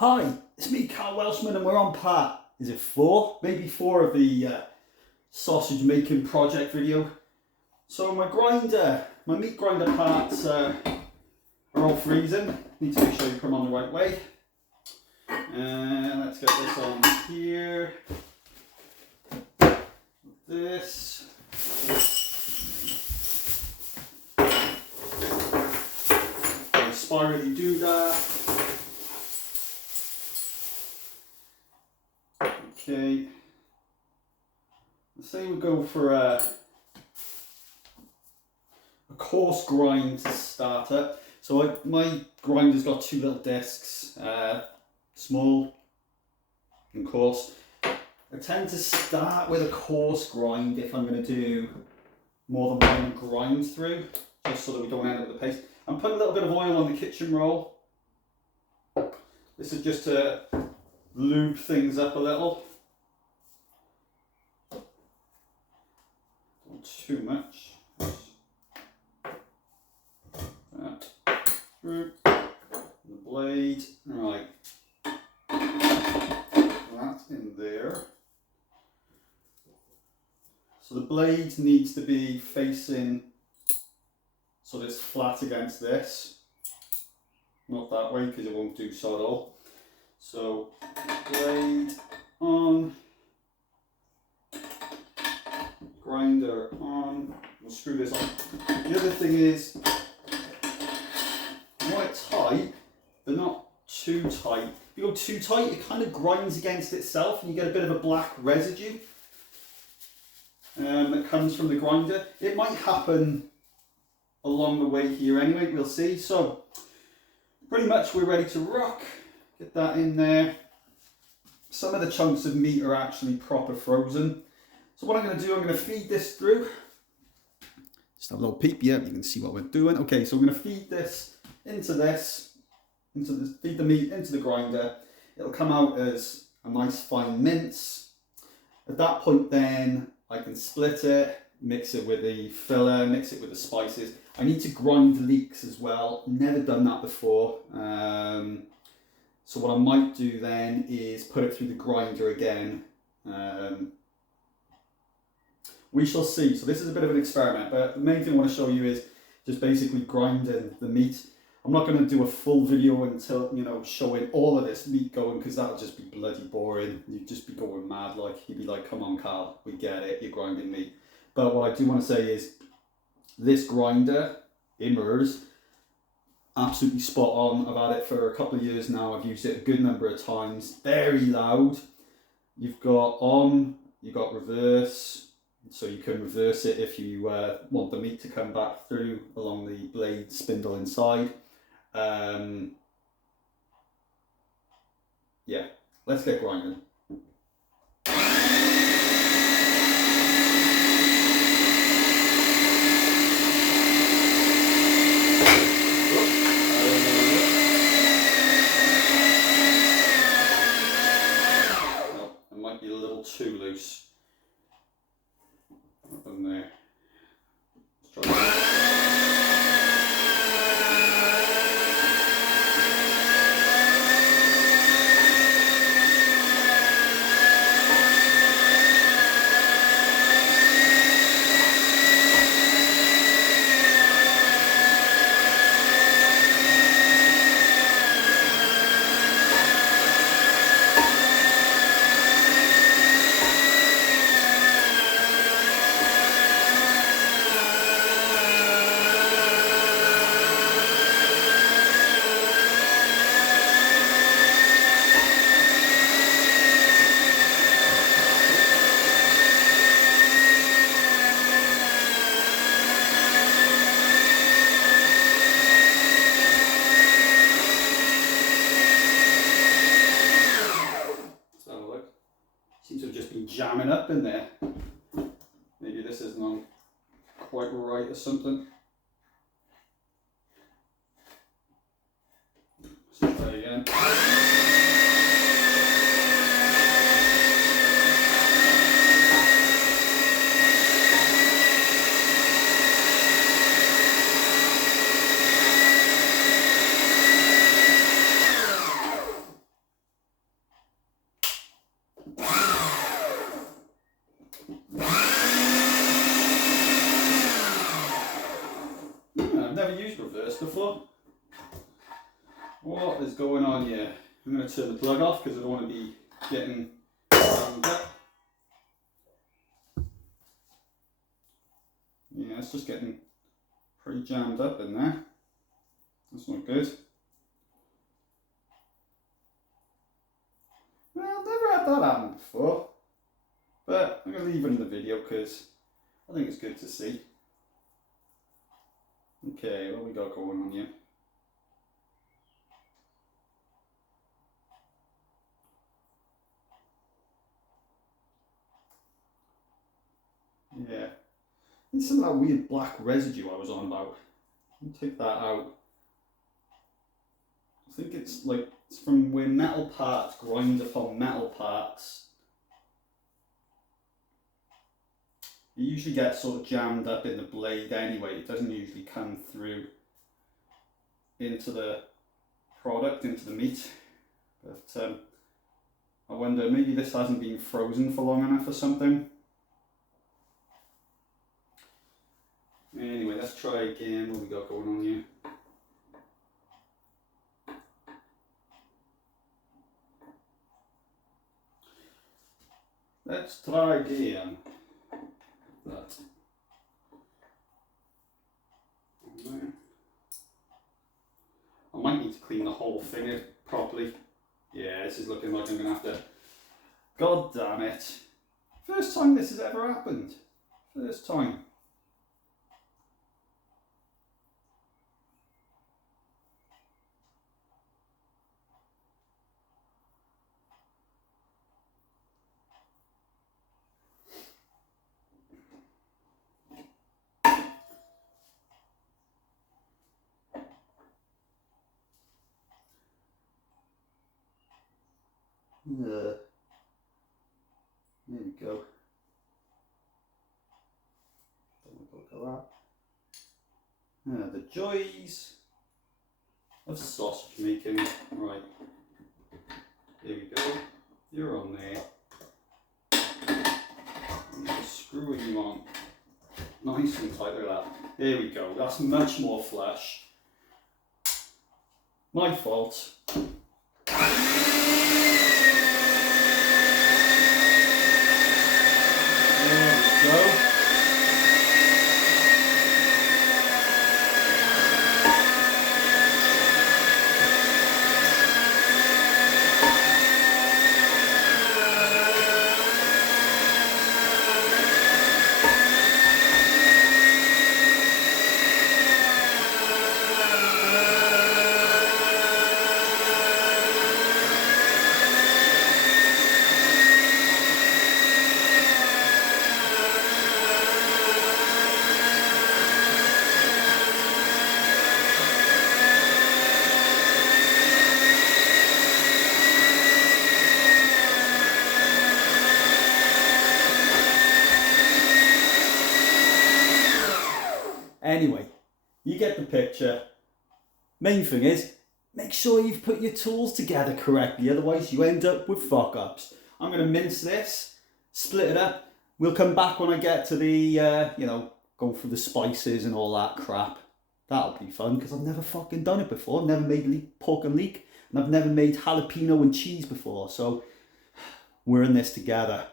Hi, it's me, Karl Welshman, and we're on part, is it 4? Maybe 4 of the sausage making project video. So my meat grinder parts are all freezing. Need to make sure you put them on the right way. And let's get this on here. This. Spirally do that. Okay, let's say we go for a coarse grind to start up. So my grinder's got 2 little discs, small and coarse. I tend to start with a coarse grind if I'm going to do more than one grind through, just so that we don't end up with a paste. I'm putting a little bit of oil on the kitchen roll. This is just to lube things up a little. Not too much. That through the blade. Right. That in there. So the blade needs to be facing so that it's flat against this. Not that way because it won't do so at all. So blade on, grinder on, we'll screw this on. The other thing is, quite tight, but not too tight. If you go too tight, it kind of grinds against itself and you get a bit of a black residue that comes from the grinder. It might happen along the way here anyway, we'll see. So pretty much we're ready to rock. Get that in there. Some of the chunks of meat are actually proper frozen. So what I'm going to do, I'm going to feed this through. Just have a little peep, yeah, you can see what we're doing. Okay, so I'm going to feed this, feed the meat into the grinder. It'll come out as a nice fine mince. At that point then, I can split it, mix it with the filler, mix it with the spices. I need to grind the leeks as well. Never done that before. So what I might do then is put it through the grinder again. We shall see. So this is a bit of an experiment, but the main thing I want to show you is just basically grinding the meat. I'm not going to do a full video until, showing all of this meat going, because that'll just be bloody boring. You'd just be going mad, like, you'd be like, come on Karl, we get it, you're grinding meat. But what I do want to say is, this grinder, Immers, absolutely spot on. I've had it for a couple of years now. I've used it a good number of times. Very loud. You've got on, you've got reverse, so you can reverse it if you want the meat to come back through along the blade spindle inside. Yeah, let's get grinding. Too loose. Up in there. Let's try that. Seems to have just been jamming up in there. Maybe this isn't on quite right or something. Let's try again. before. What is going on here? I'm going to turn the plug off because I don't want to be getting jammed up. Yeah, it's just getting pretty jammed up in there. That's not good. Well, I've never had that happen before. But I'm going to leave it in the video because I think it's good to see. Okay, what we got going on here? Yeah, it's some of that weird black residue I was on about. Let me take that out. I think it's like, it's from where metal parts grind upon metal parts. It usually gets sort of jammed up in the blade anyway. It doesn't usually come through into the product, into the meat. But I wonder, maybe this hasn't been frozen for long enough or something. Anyway, let's try again. What we got going on here? Let's try again. That. I might need to clean the whole thing properly. Yeah, this is looking like I'm going to have to... God damn it. First time this has ever happened. First time. There we go. Look at that. The joys of sausage making. Right. Here we go. You're on there. I'm just screwing you on. Nice and tight, look at that. There we go. That's much more flush. My fault. Go. Anyway, you get the picture. Main thing is, make sure you've put your tools together correctly, otherwise you end up with fuck-ups. I'm going to mince this, split it up. We'll come back when I get to the, you know, go through the spices and all that crap. That'll be fun, because I've never fucking done it before. Never made pork and leek, and I've never made jalapeno and cheese before, so we're in this together.